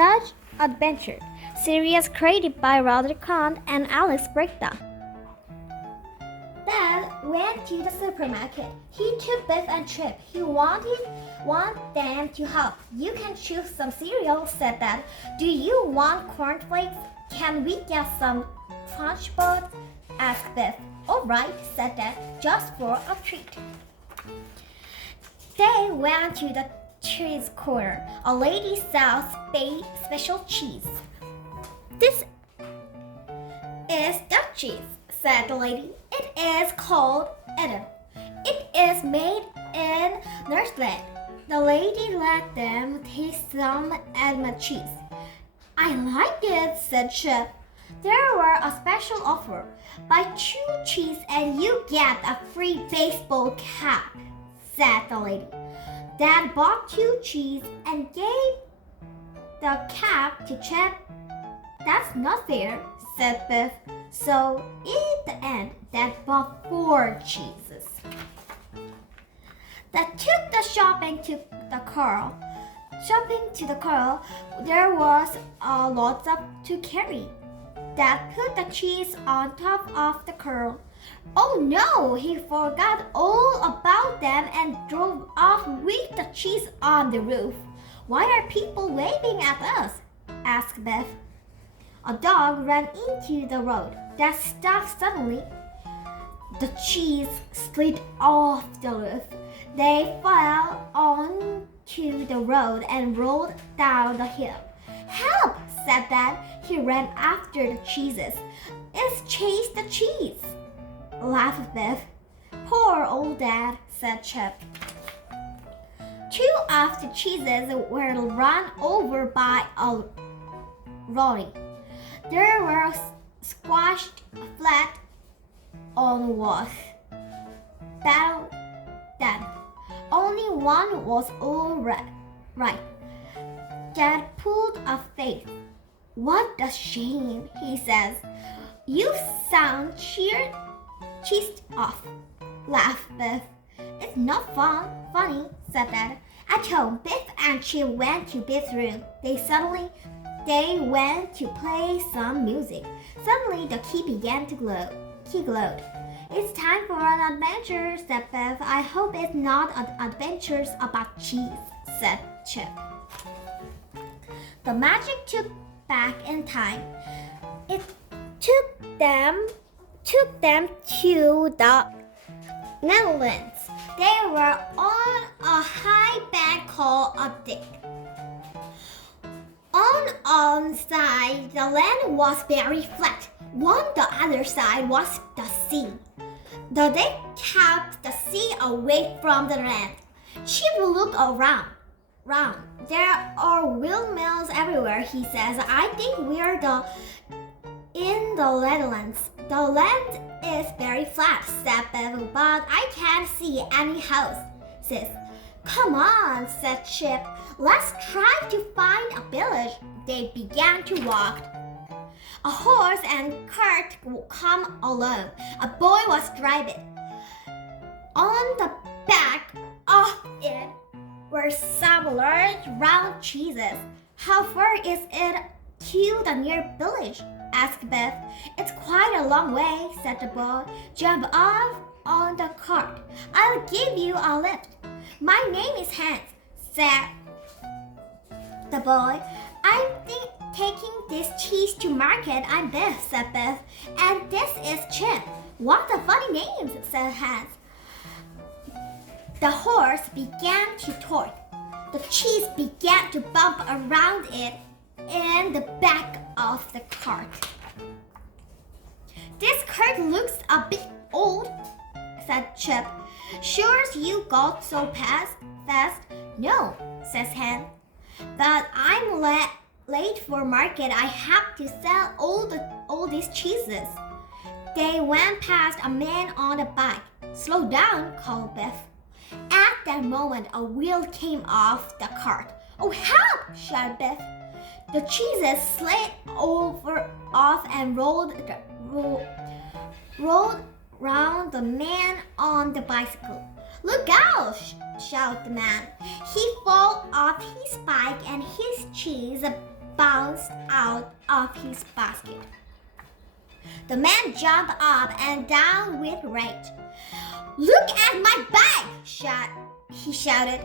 Dutch Adventure, series created by Roger Kahn and Alex Bregda. Dad went to the supermarket. He took Biff and Chip. He wanted them to help. You can choose some cereal, said Dad. Do you want cornflakes? Can we get some Crunchbars? Asked Biff. All right, said Dad, just for a treat. They went to the cheese corner. A lady sells special cheese. This is duck cheese, said the lady. It is called Edam. It is made in Nurseland. The lady let them taste some Edam cheese. I like it, said Chip. There were a special offer. Buy 2 cheese and you get a free baseball cap, said the lady. Dad bought 2 cheese and gave the cap to Chip. That's not fair, said Biff. So in the end, Dad bought 4 cheeses. Dad took the shopping to the car. There was a lot to carry. Dad put the cheese on top of the car. Oh no, he forgot all about them and drove off with the cheese on the roof. Why are people waving at us? Asked Biff. A dog ran into the road. Dad stopped suddenly. The cheese slid off the roof. They fell onto the road and rolled down the hill. Help, said Dad. He ran after the cheeses. It's Chase the cheese, laughed Biff. Poor old Dad, said Chip. 2 of the cheeses were run over by a lorry. They were squashed flat on the walls. Then only one was all right. Dad pulled a face. What a shame, he says. You sound cheesed off, laughed Biff. It's not funny, said Dad. At home, Biff and Chip went to Biff's room. They went to play some music. Suddenly, the key began to glow. Key glowed. It's time for an adventure, said Biff. I hope it's not an adventure about cheese, said Chip. The magic took back in time. It took them to the Netherlands. They were on a high bank called a dike. On one side, the land was very flat. On the other side was the sea. The dike kept the sea away from the land. Chip looked around. There are windmills everywhere, he says. I think we're in the Netherlands. The land is very flat, said Biff, but I can't see any houses. Come on, said Chip. Let's try to find a village. They began to walk. A horse and cart come along. A boy was driving. On the back of it were some large round cheeses. How far is it to the near village? Asked Biff. It's quite a long way, said the boy. Jump off on the cart. I'll give you a lift. My name is Hans, said the boy. I'm taking this cheese to market. I'm Biff, said Biff. And this is Chip. What a funny names, said Hans. The horse began to torque. The cheese began to bump around it in the back of the cart. This cart looks a bit old, said Chip. Sure you got so fast? No, says Hans. But I'm late for market. I have to sell all these cheeses. They went past a man on a bike. Slow down, called Biff. At that moment, a wheel came off the cart. Oh, help! Shouted Biff. The cheeses slid off and rolled round the man on the bicycle. Look out! Shouted the man. He fell off his bike and his cheese bounced out of his basket. The man jumped up and down with rage. "Look at my bag!" he shouted.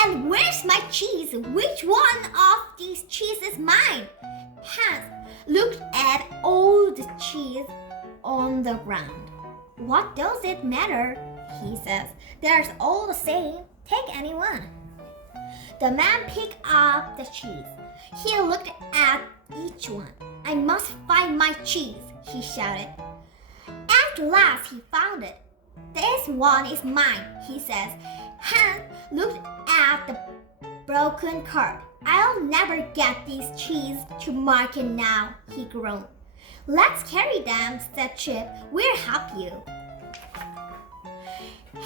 "And where's my cheese? Which one of these cheese is mine?" Hans looked at all the cheese on the ground. "What does it matter?" he says. "They're all the same. Take any one." The man picked up the cheese. He looked at each one. "I must find my cheese," he shouted. At last he found it. "This one is mine," he says. Hans looked at the broken card. "I'll never get these cheese to market now," he groaned. "Let's carry them," said Chip. "We'll help you."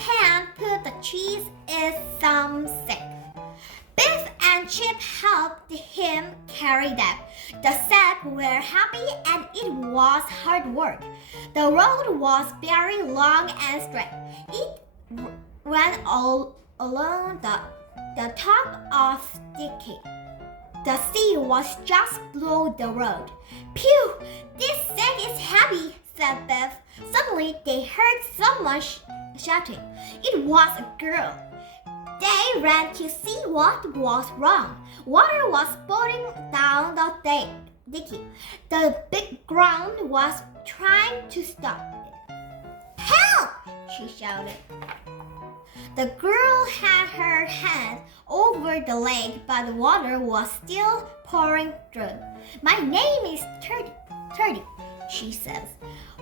Hans put the cheese in some sack. Biff and Chip helped him carry them. The sack were heavy and it was hard work. The road was very long and straight. It ran all along the top of Dickey. The sea was just below the road. "Phew! This sack is heavy," said Biff. Suddenly they heard someone shouting. It was a girl. They ran to see what was wrong. Water was pouring down the dicky. The big ground was trying to stop it. "Help!" she shouted. The girl had her hand over the lake, but the water was still pouring through. "My name is Turdy," she says.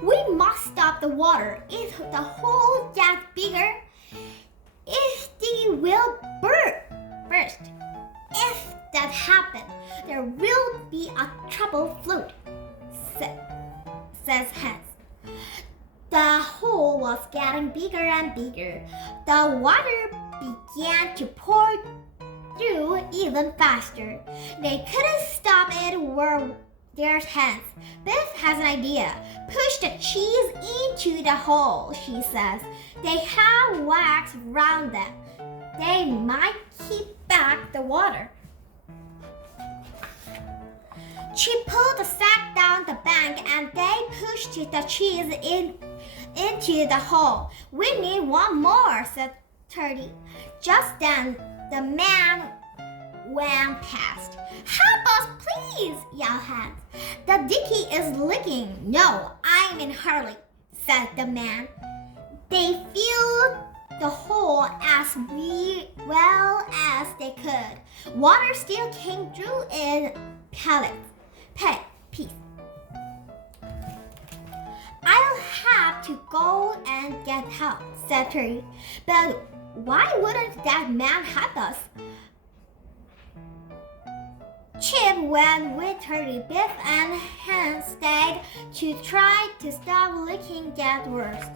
"We must stop the water. If the hole gets bigger, it will burst. If that happens, there will be a trouble float," says Hans. The hole was getting bigger and bigger. The water began to pour through even faster. They couldn't stop it with their hands. "Biff has an idea. Push the cheese into the hole," she says. "They have wax around them. They might keep back the water." She pulled the sack down the bank and they pushed the cheese into the hole. "We need one more," said Turdy. Just then, the man went past. "Help us, please!" yelled Hans. "The dicky is leaking." "No, I'm in a hurry," said the man. They filled the hole as well as they could. Water still came through in piece. "I'll have to go and get help," said Turdy. "But why wouldn't that man help us?" Chip went with Turdy. Biff and Hans stayed to try to stop leaking get worse.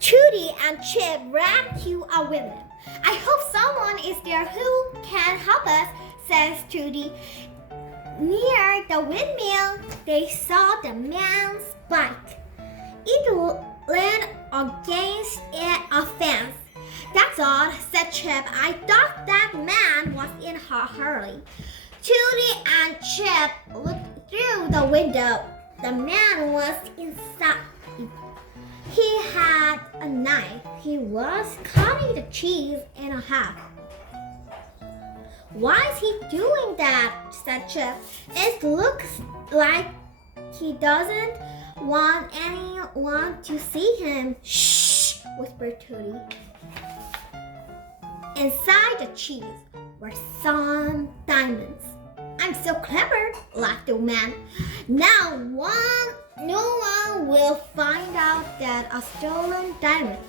Trudy and Chip ran to a windmill. "I hope someone is there who can help us," says Trudy. Near the windmill, they saw the man's bike. It leaned against a fence. "That's odd," said Chip. "I thought that man was in a hurry." Trudy and Chip looked through the window. The man was inside. He had a knife. He was cutting the cheese in half. "Why is he doing that?" said Chip. "It looks like he doesn't want anyone to see him." "Shh!" whispered Trudy. Inside the cheese were some diamonds. "I'm so clever," laughed the man. Now no one will find out that a stolen diamond."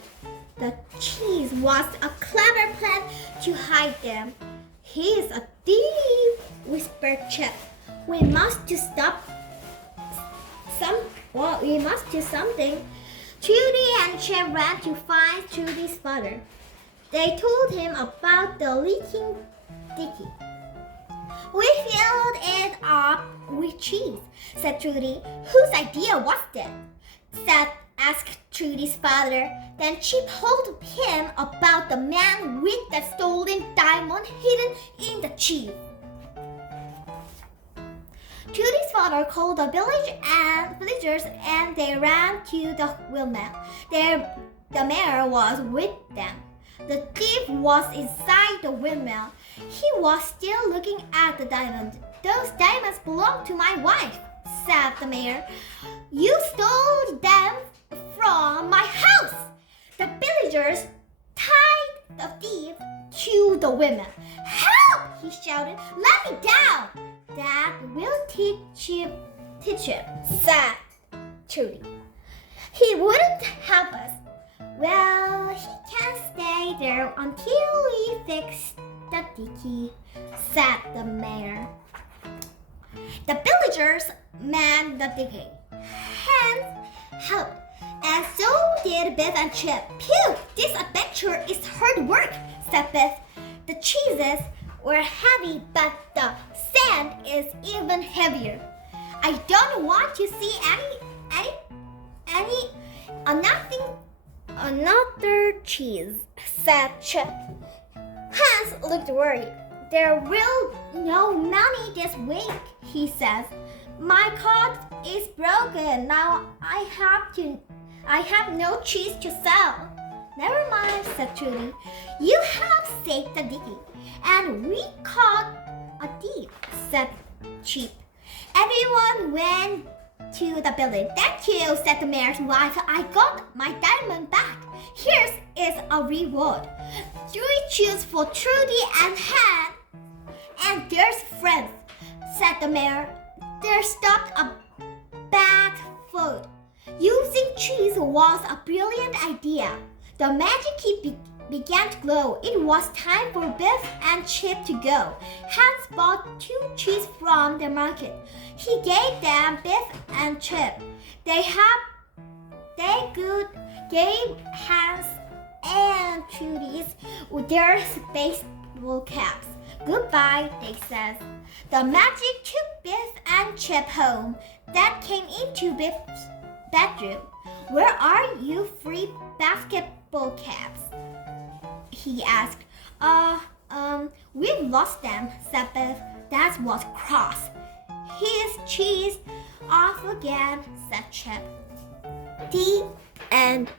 The cheese was a clever plan to hide them. "He's a thief," whispered Chip. We must do something. Trudy and Chip ran to find Trudy's father. They told him about the leaking dicky. "We filled it up with cheese," said Trudy. "Whose idea was that?" asked Trudy's father. Then Chip told him about the man with the stolen diamond hidden in the cheese. mother called the villagers and they ran to the windmill. The mayor was with them. The thief was inside the windmill. He was still looking at the diamond. Those diamonds belong to my wife, said the mayor. You stole them from my house. The villagers tied the thief to the windmill. Help! He shouted. Let me down. That will teach him, said Trudy. He wouldn't help us. Well, he can stay there until we fix the dicky, said the mayor. The villagers manned the digging. Hands helped, and so did Biff and Chip. Phew, this adventure is hard work, said Biff. The cheeses were heavy, but the sand is even heavier. I don't want to see another cheese, said Chip. Hans looked worried. There will no money this week, he says. My cart is broken. Now I have no cheese to sell. Never mind, said Trudy. You have saved the digging, and we caught a thief, said Chip. Everyone went to the building. Thank you, said the mayor's wife. I got my diamond back. Here is a reward. 3 cheers for Trudy and Han. And there's friends, said the mayor. They stopped a bad food. Using cheese was a brilliant idea. The magic key began to glow. It was time for Biff and Chip to go. Hans bought 2 cheese from the market. He gave them Biff and Chip. They gave Hans and Trudy's their baseball caps. Goodbye, they said. The magic took Biff and Chip home. Dad came into Biff's bedroom. Where are you free basketball caps? He asked. We've lost them, said Biff. That was cross. His cheese off again, said Chip. The end.